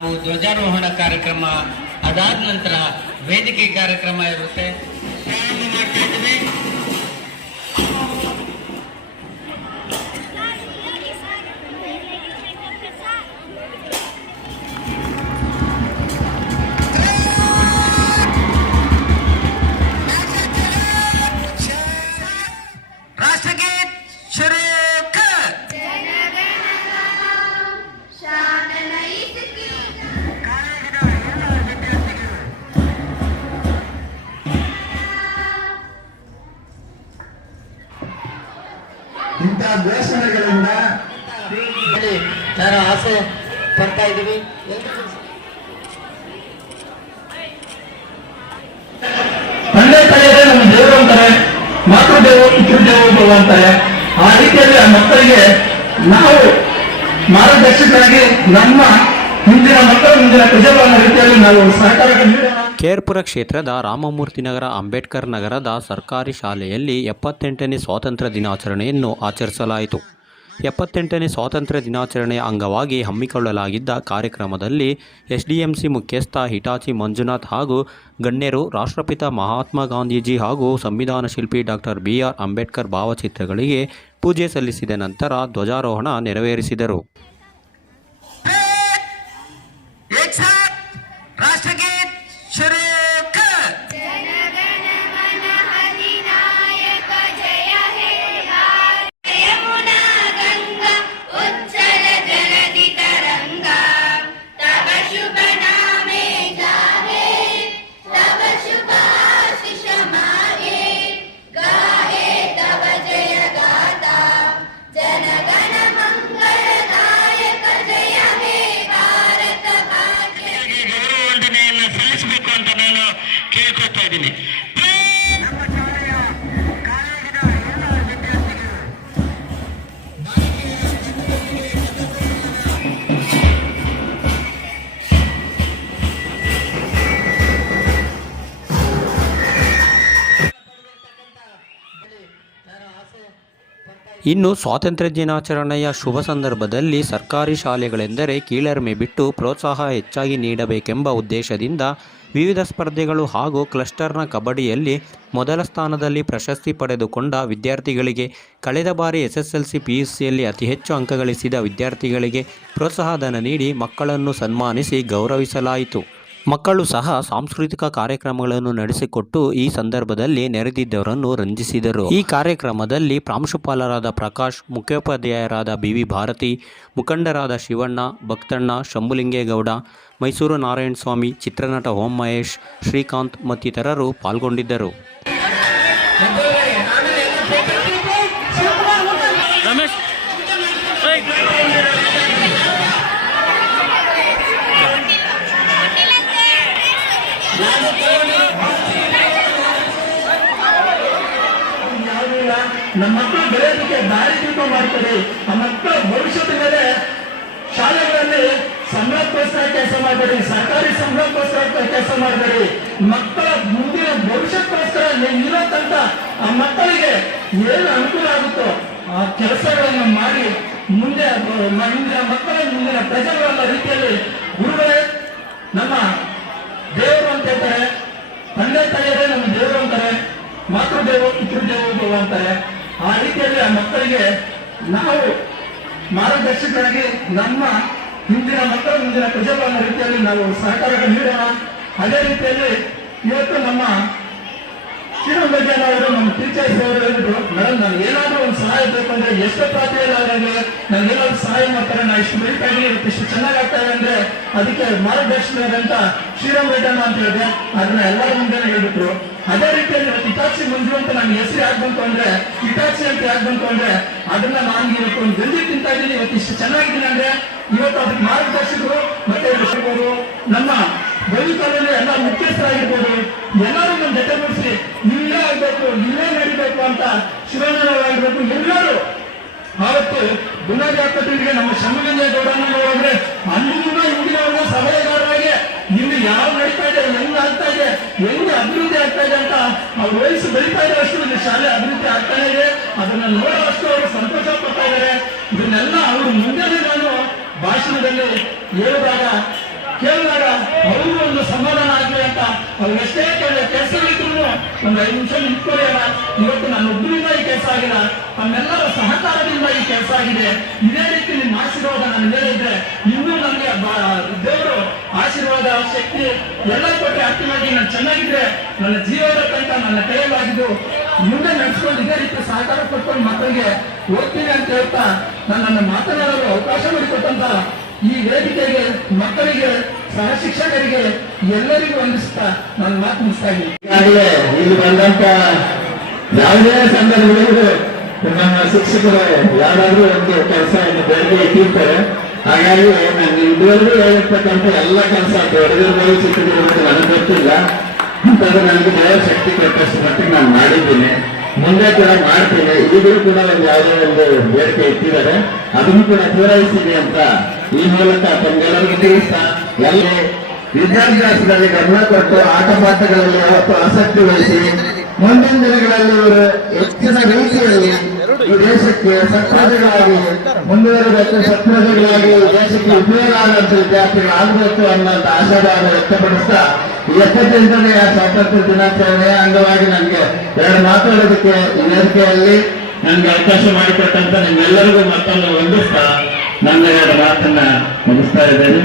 ಧ್ವಜಾರೋಹಣ ಕಾರ್ಯಕ್ರಮ ಅದಾದ ನಂತರ ವೇದಿಕೆ ಕಾರ್ಯಕ್ರಮ ಇರುತ್ತೆ. ಪ್ರಾರಂಭ ಮಾಡ್ತಾ ಇದ್ದೀವಿ. ರಾಷ್ಟ್ರಗೀತ್ ಶುರು ಕರ್. ಇಂಥ ಘೋಷಣೆಗಳಿಂದ ನಾನು ಆಸೆ ಪಡ್ತಾ ಇದ್ದೀವಿ. ತಂದೆ ತಾಯಿಯರೇ ನಮ್ಮ ದೇವರು ಅಂತಾರೆ, ಮಾತೃದೇವರು ಪಿತೃದೇವರು ಅಂತಾರೆ. ಆ ರೀತಿಯಲ್ಲಿ ಆ ಮಕ್ಕಳಿಗೆ ನಾವು ಮಾರ್ಗದರ್ಶಕರಾಗಿ ನಮ್ಮ ಮುಂದಿನ ಮಕ್ಕಳು ಮುಂದಿನ ಪ್ರಜೆಗಳ ರೀತಿಯಲ್ಲಿ ನಾವು ಸಹಕಾರ ನೀಡೋಣ. ಕೇರ್ಪುರ ಕ್ಷೇತ್ರದ ರಾಮಮೂರ್ತಿ ನಗರ ಅಂಬೇಡ್ಕರ್ ನಗರದ ಸರ್ಕಾರಿ ಶಾಲೆಯಲ್ಲಿ 78ನೇ ಸ್ವಾತಂತ್ರ್ಯ ದಿನಾಚರಣೆಯನ್ನು ಆಚರಿಸಲಾಯಿತು. 78ನೇ ಸ್ವಾತಂತ್ರ್ಯ ದಿನಾಚರಣೆಯ ಅಂಗವಾಗಿ ಹಮ್ಮಿಕೊಳ್ಳಲಾಗಿದ್ದ ಕಾರ್ಯಕ್ರಮದಲ್ಲಿ ಎಸ್ಡಿಎಂಸಿ ಮುಖ್ಯಸ್ಥ ಹಿಟಾಚಿ ಮಂಜುನಾಥ್ ಹಾಗೂ ಗಣ್ಯರು ರಾಷ್ಟ್ರಪಿತ ಮಹಾತ್ಮ ಗಾಂಧೀಜಿ ಹಾಗೂ ಸಂವಿಧಾನ ಶಿಲ್ಪಿ ಡಾಕ್ಟರ್ BR ಅಂಬೇಡ್ಕರ್ ಭಾವಚಿತ್ರಗಳಿಗೆ ಪೂಜೆ ಸಲ್ಲಿಸಿದ ನಂತರ ಧ್ವಜಾರೋಹಣ ನೆರವೇರಿಸಿದರು. ರಾಷ್ಟ್ರಗೀತ್ ಶುರು ಕರ್. ಸಲ್ಲಿಸಬೇಕು ಅಂತ ನಾನು ಕೇಳ್ಕೊತಾ ಇದ್ದೀನಿ. ನಮ್ಮ ಶಾಲೆಯ ಕಾಲೇಜಿನ ಎಲ್ಲ ವಿದ್ಯಾರ್ಥಿಗಳು ಇನ್ನು ಸ್ವಾತಂತ್ರ್ಯ ದಿನಾಚರಣೆಯ ಶುಭ ಸಂದರ್ಭದಲ್ಲಿ ಸರ್ಕಾರಿ ಶಾಲೆಗಳೆಂದರೆ ಕೀಳರಿಮೆ ಬಿಟ್ಟು ಪ್ರೋತ್ಸಾಹ ಹೆಚ್ಚಾಗಿ ನೀಡಬೇಕೆಂಬ ಉದ್ದೇಶದಿಂದ ವಿವಿಧ ಸ್ಪರ್ಧೆಗಳು ಹಾಗೂ ಕ್ಲಸ್ಟರ್ನ ಕಬಡ್ಡಿಯಲ್ಲಿ ಮೊದಲ ಸ್ಥಾನದಲ್ಲಿ ಪ್ರಶಸ್ತಿ ಪಡೆದುಕೊಂಡ ವಿದ್ಯಾರ್ಥಿಗಳಿಗೆ, ಕಳೆದ ಬಾರಿ SSLC PUCಯಲ್ಲಿ ಅತಿ ಹೆಚ್ಚು ಅಂಕ ಗಳಿಸಿದ ವಿದ್ಯಾರ್ಥಿಗಳಿಗೆ ಪ್ರೋತ್ಸಾಹಧನ ನೀಡಿ ಮಕ್ಕಳನ್ನು ಸನ್ಮಾನಿಸಿ ಗೌರವಿಸಲಾಯಿತು. ಮಕ್ಕಳು ಸಹ ಸಾಂಸ್ಕೃತಿಕ ಕಾರ್ಯಕ್ರಮಗಳನ್ನು ನಡೆಸಿಕೊಟ್ಟು ಈ ಸಂದರ್ಭದಲ್ಲಿ ನೆರೆದಿದ್ದವರನ್ನು ರಂಜಿಸಿದರು. ಈ ಕಾರ್ಯಕ್ರಮದಲ್ಲಿ ಪ್ರಾಂಶುಪಾಲರಾದ ಪ್ರಕಾಶ್, ಮುಖ್ಯೋಪಾಧ್ಯಾಯರಾದ BV ಭಾರತಿ, ಮುಖಂಡರಾದ ಶಿವಣ್ಣ, ಭಕ್ತಣ್ಣ, ಶಂಭುಲಿಂಗೇಗೌಡ, ಮೈಸೂರು ನಾರಾಯಣಸ್ವಾಮಿ, ಚಿತ್ರನಟ ಓಂ ಮಹೇಶ್, ಶ್ರೀಕಾಂತ್ ಮತ್ತಿತರರು ಪಾಲ್ಗೊಂಡಿದ್ದರು. ನಮ್ಮ ಮಕ್ಕಳು ಬೆಳೆಯೋದಕ್ಕೆ ದಾರಿ ದೀಪ ಮಾಡ್ತಾರೆ. ಆ ಮಕ್ಕಳ ಭವಿಷ್ಯದ ಮೇಲೆ ಶಾಲೆಗಳಲ್ಲಿ ಸಂಬಳಕ್ಕೋಸ್ಕರ ಕೆಲಸ ಮಾಡಬೇಡಿ, ಸರ್ಕಾರಿ ಸಂಬಳಕ್ಕೋಸ್ಕರ ಕೆಲಸ ಮಾಡಬೇಡಿ. ಮಕ್ಕಳ ಮುಂದಿನ ಭವಿಷ್ಯಕ್ಕೋಸ್ಕರ ಇರೋ ತನಕ ಆ ಮಕ್ಕಳಿಗೆ ಏನು ಅನುಕೂಲ ಆಗುತ್ತೋ ಆ ಕೆಲಸಗಳನ್ನು ಮಾಡಿ ಮುಂದೆ ಮಕ್ಕಳ ಮುಂದಿನ ಪ್ರಜೆಗಳ ರೀತಿಯಲ್ಲಿ ಗುರುಗಳೇ ನಮ್ಮ ದೇವರು ಅಂತ ಹೇಳ್ತಾರೆ, ತಂದೆ ತಾಯಿಯರೇ ನಮ್ಮ ದೇವರು ಅಂತಾರೆ, ಮಾತೃದೇವರು ಪಿತೃದೇವರು ಅಂತಾರೆ. ಆ ರೀತಿಯಲ್ಲಿ ಆ ಮಕ್ಕಳಿಗೆ ನಾವು ಮಾರ್ಗದರ್ಶಕರಾಗಿ ನಮ್ಮ ಹಿಂದಿನ ಮಕ್ಕಳು ಮುಂದಿನ ಪ್ರಜೆಗಳ ರೀತಿಯಲ್ಲಿ ನಾವು ಸಹಕಾರ ನೀಡೋಣ. ಅದೇ ರೀತಿಯಲ್ಲಿ ಇವತ್ತು ನಮ್ಮ ಶ್ರೀರಂಗಜ್ಞಾನ ಅವರು ನಮ್ಮ ಟೀಚರ್ಸ್ ಅವರು ಹೇಳಿದ್ರು, ಮೇಡಮ್ ನಾನು ಏನಾದರೂ ಒಂದು ಸಹಾಯ ಬೇಕು ಅಂದ್ರೆ ಎಷ್ಟು ಪ್ರಾತಿಯಲ್ಲಿ ನನಗೆ ಏನಾದ್ರು ಸಹಾಯ ಮಾಡ್ತಾರೆ, ನಾ ಇಷ್ಟು ಬೆಳೀತಾ ಇದ್ದೀನಿ, ಇವತ್ತು ಇಷ್ಟು ಚೆನ್ನಾಗಿ ಆಗ್ತಾರೆ ಅಂದ್ರೆ ಅದಕ್ಕೆ ಮಾರ್ಗದರ್ಶಕರಾದಂತ ಶ್ರೀರಂಗಜ್ಞಾನ ಅಂತ ಹೇಳಿದೆ. ಅದನ್ನ ಎಲ್ಲರ ಮುಂದೆ ಹೇಳ್ಬಿಟ್ರು. ಅದೇ ರೀತಿಯಲ್ಲಿ ಇವತ್ತು ಹಿಟಾಚಿ ಮಂಜು ಅಂತ ನನ್ನ ಹೆಸರು ಯಾಕೆ ಬಂತು ಅಂದ್ರೆ, ಹಿಟಾಚಿ ಅಂತ ಯಾಕೆ ಬಂತು ಅಂದ್ರೆ ಅದನ್ನ ನಾನು ಇವತ್ತು ಒಂದು ಗಂಜಿ ತಿಂತಾ ಇದ್ದೀನಿ, ಇವತ್ತು ಇಷ್ಟು ಚೆನ್ನಾಗಿದ್ದೀನಿ ಅಂದ್ರೆ ಇವತ್ತು ಅದಕ್ಕೆ ಮಾರ್ಗದರ್ಶಕರು ಮತ್ತೆ ನಮ್ಮ ಬದುಕಲ್ಲಿ ಎಲ್ಲ ಮುಖ್ಯಸ್ಥರಾಗಿರ್ಬೋದು ಎಲ್ಲರೂ ನಮ್ಮ ಜೊತೆ ಮುಗಿಸಿ ನೀವೇ ಆಗ್ಬೇಕು, ನೀವೇ ನಡಿಬೇಕು ಅಂತ ಶಿವಣ್ಣರಾಗಿರ್ಬೇಕು ಎಲ್ಲರೂ ಆವತ್ತು ಬುನಾದಿ ಹಾಕಟ್ಟಿಗೆ ನಮ್ಮ ಶಂಭುಲಿಂಗೇಗೌಡನ ನೋಡಿದ್ರೆ ಅಲ್ಲಿಂದ ಇಂದಿನವರೆಗೂ ಸಭೆಗಾರರಾಗಿ ಇಲ್ಲಿ ಯಾವ ನಡೀತಾ ಇದೆ, ಹೆಂಗ್ ಆಗ್ತಾ ಇದೆ, ಹೆಂಗೆ ಅಭಿವೃದ್ಧಿ ಆಗ್ತಾ ಇದೆ ಅಂತ ಅವ್ರ ವಯಸ್ಸು ಬೆಳೀತಾ ಇದೆ ಅಷ್ಟು ಇಲ್ಲಿ ಶಾಲೆ ಅಭಿವೃದ್ಧಿ ಆಗ್ತಾನೆ ಇದೆ. ಅದನ್ನ ನೋಡುವಷ್ಟು ಅವರು ಸಂತೋಷ ಪಡ್ತಾ ಇದ್ದಾರೆ. ಇದನ್ನೆಲ್ಲ ಅವರು ಮುಂದೆ ನಾನು ಭಾಷಣದಲ್ಲಿ ಹೇಳಿದಾಗ ಒಂದು 5 ನಿಮಿಷ ನಿಂತ್ಕೊಳ್ಳೋಣ. ಇವತ್ತು ನನ್ನ ಒಬ್ಬರಿಂದ ಈ ಕೆಲಸ ಆಗಿಲ್ಲ, ತಮ್ಮೆಲ್ಲರ ಸಹಕಾರದಿಂದ ಈ ಕೆಲಸ ಆಗಿದೆ. ಇದೇ ರೀತಿ ನಿಮ್ಮ ಆಶೀರ್ವಾದ ನನ್ನ ಮೇಲೆ ಇದ್ರೆ ಇನ್ನೂ ನನಗೆ ದೇವರು ಆಶೀರ್ವಾದ ಶಕ್ತಿ ಎಲ್ಲ ಕೊಟ್ಟರೆ ಅರ್ಥವಾಗಿ ನಾನು ಚೆನ್ನಾಗಿದ್ರೆ ನನ್ನ ಜೀವನದ ತನಕ ನನ್ನ ಕೈಯಲ್ಲಾಗಿದ್ದು ಮುಂದೆ ನಡೆಸ್ಕೊಂಡು ಇದೇ ರೀತಿ ಸಹಕಾರ ಕೊಟ್ಕೊಂಡು ಮಕ್ಕಳಿಗೆ ಹೋಗ್ತೀನಿ ಅಂತ ಹೇಳ್ತಾ ನನ್ನನ್ನು ಮಾತನಾಡಲು ಅವಕಾಶ ಮಾಡಿಕೊಟ್ಟಂತ ಈ ವೇದಿಕೆಗೆ, ಮಕ್ಕಳಿಗೆ, ಸಹ ಶಿಕ್ಷಕರಿಗೆ ಎಲ್ಲರಿಗೂ ವಂದಿಸ್ತಾ ನನ್ನ ಮಾತು ಮುಗಿಸ್ತಾ ಇದ್ದೀನಿ. ಈಗಾಗಲೇ ಇಲ್ಲಿ ಬಂದಂತ ಯಾವುದೇ ಸಂದರ್ಭಗಳಿಗೂ ನಮ್ಮ ಶಿಕ್ಷಕರು ಯಾರಾದ್ರೂ ಒಂದು ಕೆಲಸವನ್ನು ಬೆಳಗ್ಗೆ ಇಟ್ಟಿರ್ತಾರೆ. ಹಾಗಾಗಿ ನಾನು ಇದುವರೆಗೂ ಹೇಳಿರ್ತಕ್ಕಂಥ ಎಲ್ಲ ಕೆಲಸ ದೊಡ್ಡದಿರ್ಬೋದು ಚಿಕ್ಕದಿರ್ಬೋದು ನನಗೆ ಗೊತ್ತಿಲ್ಲ. ಅಂತದ್ದು ನನಗೆ ದೇವರ ಶಕ್ತಿ ಕೊಟ್ಟಷ್ಟು ಮಟ್ಟಿಗೆ ನಾನು ಮಾಡಿದ್ದೀನಿ, ಮುಂದೆ ಕೂಡ ಮಾಡ್ತೀನಿ. ಈಗಲೂ ಕೂಡ ಒಂದು ಯಾವುದೋ ಒಂದು ಬೇಡಿಕೆ ಇಟ್ಟಿದ್ದಾರೆ, ಅದನ್ನು ಕೂಡ ಪೂರೈಸಿದೆ ಅಂತ ಈ ಮೂಲಕ ತಮ್ಗೆಲ್ಲರಿಗೂ ತಿಳಿಸ್ತಾ ಎಲ್ಲ ವಿದ್ಯಾಭ್ಯಾಸದಲ್ಲಿ ಗಮನ ಕೊಟ್ಟು ಆಟ ಪಾಠಗಳಲ್ಲಿ ಯಾವತ್ತು ಆಸಕ್ತಿ ವಹಿಸಿ ಮುಂದಿನ ದಿನಗಳಲ್ಲಿ ಇವರು ಹೆಚ್ಚಿನ ರೀತಿಯಲ್ಲಿ ಈ ದೇಶಕ್ಕೆ ಸತ್ಪ್ರಜೆಗಳಾಗಿ ಮುಂದುವರಿಬೇಕು, ಸತ್ಪ್ರಜೆಗಳಾಗಿ ದೇಶಕ್ಕೆ ಉಪಯೋಗ ಆಗುವಂತ ವಿದ್ಯಾರ್ಥಿಗಳಾಗಬೇಕು ಅನ್ನೋಂಥ ಆಶಾಭಾವ ವ್ಯಕ್ತಪಡಿಸ್ತಾ 78ನೇ ಸ್ವಾತಂತ್ರ್ಯ ದಿನಾಚರಣೆಯ ಅಂಗವಾಗಿ ನನಗೆ 2 ಮಾತಾಡೋದಕ್ಕೆ ಈ ವೇದಿಕೆಯಲ್ಲಿ ನನಗೆ ಅವಕಾಶ ಮಾಡಿಕೊಟ್ಟಂತ ನಿಮ್ಮೆಲ್ಲರಿಗೂ ಮತ್ತೊಂದು ವಂದಿಸ್ತಾ ನನ್ನ 2 ಮಾತನ್ನ ಮುಗಿಸ್ತಾ ಇದ್ದೇನೆ.